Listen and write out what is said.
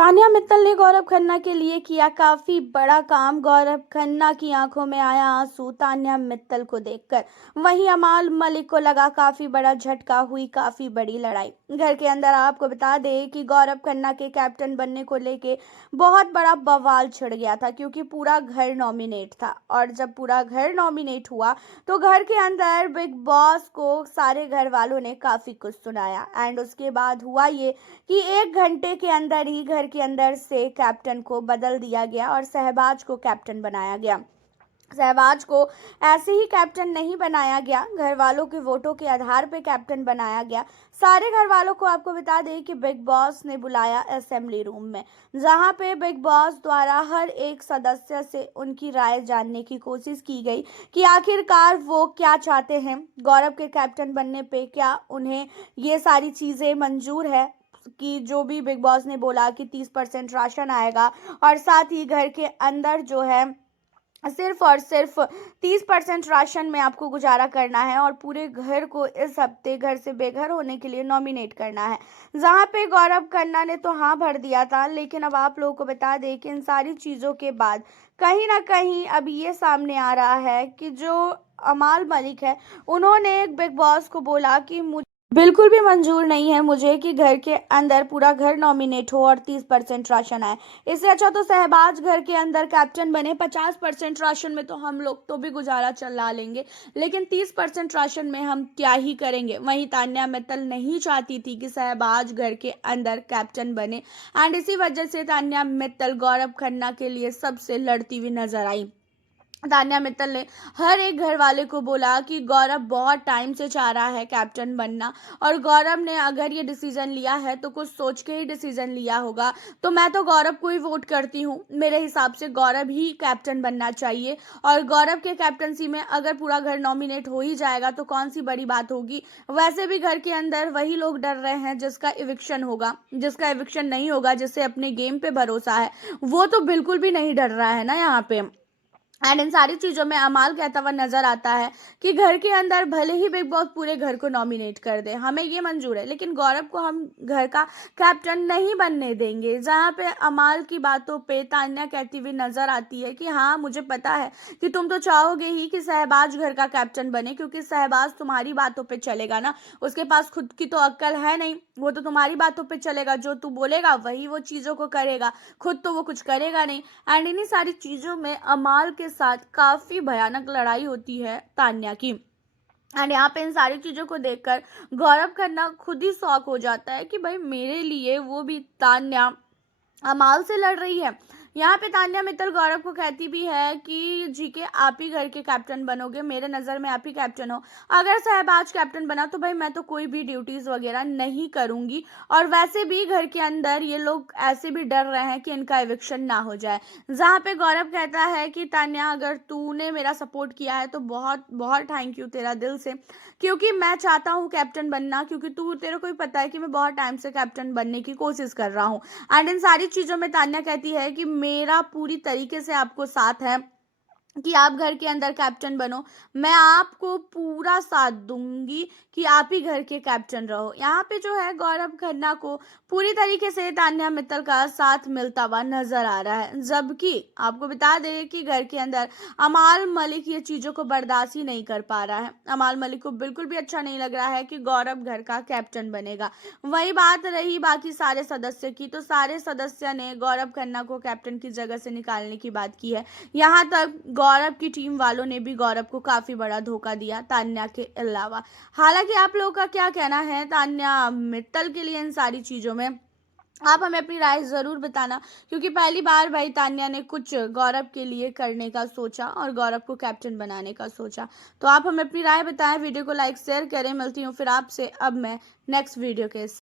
तान्या मित्तल ने गौरव खन्ना के लिए किया काफी बड़ा काम। गौरव खन्ना की आंखों में आया आंसू तान्या मित्तल को देखकर। वहीं अमाल मलिक को लगा काफी बड़ा झटका, हुई काफी बड़ी लड़ाई घर के अंदर। आपको बता दें कि गौरव खन्ना के कैप्टन बनने को लेके बहुत बड़ा बवाल छिड़ गया था, क्योंकि पूरा घर नॉमिनेट था। और जब पूरा घर नॉमिनेट हुआ तो घर के अंदर बिग बॉस को सारे घर वालों ने काफी कुछ सुनाया। एंड उसके बाद हुआ ये कि 1 घंटे के अंदर ही घर के अंदर से कैप्टन को बदल दिया गया और शहबाज को कैप्टन बनाया गया। शहबाज को ऐसे ही कैप्टन नहीं बनाया गया, घर वालों के वोटों के आधार पर कैप्टन बनाया गया। सारे घर वालों को आपको बता दें कि बिग बॉस ने बुलाया असेंबली रूम में, जहां पे बिग बॉस द्वारा हर एक सदस्य से उनकी राय जानने की कोशिश की गई कि आखिरकार वो क्या चाहते हैं गौरव के कैप्टन बनने पे। क्या उन्हें ये सारी चीज़ें मंजूर है कि जो भी बिग बॉस ने बोला कि 30% राशन आएगा और साथ ही घर के अंदर जो है सिर्फ और सिर्फ 30% राशन में आपको गुजारा करना है और पूरे घर को इस हफ्ते घर से बेघर होने के लिए नॉमिनेट करना है। जहां पे गौरव खन्ना ने तो हाँ भर दिया था, लेकिन अब आप लोगों को बता दें कि इन सारी चीज़ों के बाद कहीं ना कहीं अब ये सामने आ रहा है कि जो अमाल मलिक है, उन्होंने बिग बॉस को बोला कि मुझे बिल्कुल भी मंजूर नहीं है मुझे कि घर के अंदर पूरा घर नॉमिनेट हो और 30% राशन आए। इससे अच्छा तो शहबाज घर के अंदर कैप्टन बने। 50% राशन में तो हम लोग तो भी गुजारा चला लेंगे, लेकिन 30% राशन में हम क्या ही करेंगे। वहीं तान्या मित्तल नहीं चाहती थी कि शहबाज घर के अंदर कैप्टन बने, एंड इसी वजह से तान्या मित्तल गौरव खन्ना के लिए सबसे लड़ती हुई नजर आई। तान्या मित्तल ने हर एक घर वाले को बोला कि गौरव बहुत टाइम से चाह रहा है कैप्टन बनना, और गौरव ने अगर ये डिसीजन लिया है तो कुछ सोच के ही डिसीजन लिया होगा। तो मैं तो गौरव को ही वोट करती हूँ। मेरे हिसाब से गौरव ही कैप्टन बनना चाहिए, और गौरव के कैप्टनसी में अगर पूरा घर नॉमिनेट हो ही जाएगा तो कौन सी बड़ी बात होगी। वैसे भी घर के अंदर वही लोग डर रहे हैं जिसका इविक्शन होगा। जिसका इविक्शन नहीं होगा, जिससे अपने गेम पे भरोसा है, वो तो बिल्कुल भी नहीं डर रहा है ना यहाँ पे। एंड इन सारी चीज़ों में अमाल कहता हुआ नजर आता है कि घर के अंदर भले ही बिग बॉस पूरे घर को नॉमिनेट कर दे, हमें ये मंजूर है, लेकिन गौरव को हम घर का कैप्टन नहीं बनने देंगे। जहाँ पे अमाल की बातों पे तान्या कहती हुई नजर आती है कि हाँ, मुझे पता है कि तुम तो चाहोगे ही कि शहबाज घर का कैप्टन बने, क्योंकि शहबाज तुम्हारी बातों पर चलेगा ना। उसके पास खुद की तो अक्ल है नहीं, वो तो तुम्हारी बातों पर चलेगा। जो तू बोलेगा वही वो चीज़ों को करेगा, खुद तो वो कुछ करेगा नहीं। एंड इन्हीं सारी चीज़ों में अमाल के साथ काफी भयानक लड़ाई होती है तान्या की। एंड यहाँ पे इन सारी चीजों को देखकर गौरव खन्ना खुद ही शॉक हो जाता है कि भाई मेरे लिए वो भी तान्या अमाल से लड़ रही है। यहाँ पे तान्या मित्तल गौरव को कहती भी है कि जीके आप ही घर के कैप्टन बनोगे, मेरे नज़र में आप ही कैप्टन हो। अगर शहबाज कैप्टन बना तो भाई मैं तो कोई भी ड्यूटीज़ वगैरह नहीं करूँगी। और वैसे भी घर के अंदर ये लोग ऐसे भी डर रहे हैं कि इनका एविक्शन ना हो जाए। जहाँ पे गौरव कहता है कि तान्या, अगर तूने मेरा सपोर्ट किया है तो बहुत बहुत थैंक यू तेरा दिल से, क्योंकि मैं चाहता हूँ कैप्टन बनना, क्योंकि तेरे को ही पता है कि मैं बहुत टाइम से कैप्टन बनने की कोशिश कर रहा हूँ। एंड इन सारी चीज़ों में तान्या कहती है कि मेरा पूरी तरीके से आपको साथ है कि आप घर के अंदर कैप्टन बनो। मैं आपको पूरा साथ दूंगी कि आप ही घर के कैप्टन रहो। यहाँ पे जो है गौरव खन्ना को पूरी तरीके से तान्या मित्तल का साथ मिलता हुआ नजर आ रहा है। जबकि आपको बता दें कि घर के अंदर अमाल मलिक ये चीज़ों को बर्दाश्त ही नहीं कर पा रहा है। अमाल मलिक को बिल्कुल भी अच्छा नहीं लग रहा है कि गौरव घर का कैप्टन बनेगा। वही बात रही बाकी सारे सदस्य की, तो सारे सदस्य ने गौरव खन्ना को कैप्टन की जगह से निकालने की बात की है। यहाँ तक गौरव की टीम वालों ने भी गौरव को काफी बड़ा धोखा दिया तान्या के अलावा। हालांकि आप लोगों का क्या कहना है तान्या मित्तल के लिए इन सारी चीजों में, आप हमें अपनी राय जरूर बताना, क्योंकि पहली बार भाई तान्या ने कुछ गौरव के लिए करने का सोचा और गौरव को कैप्टन बनाने का सोचा। तो आप हमें अपनी राय बताएं, वीडियो को लाइक शेयर करें। मिलती हूँ फिर आपसे अब मैं नेक्स्ट वीडियो के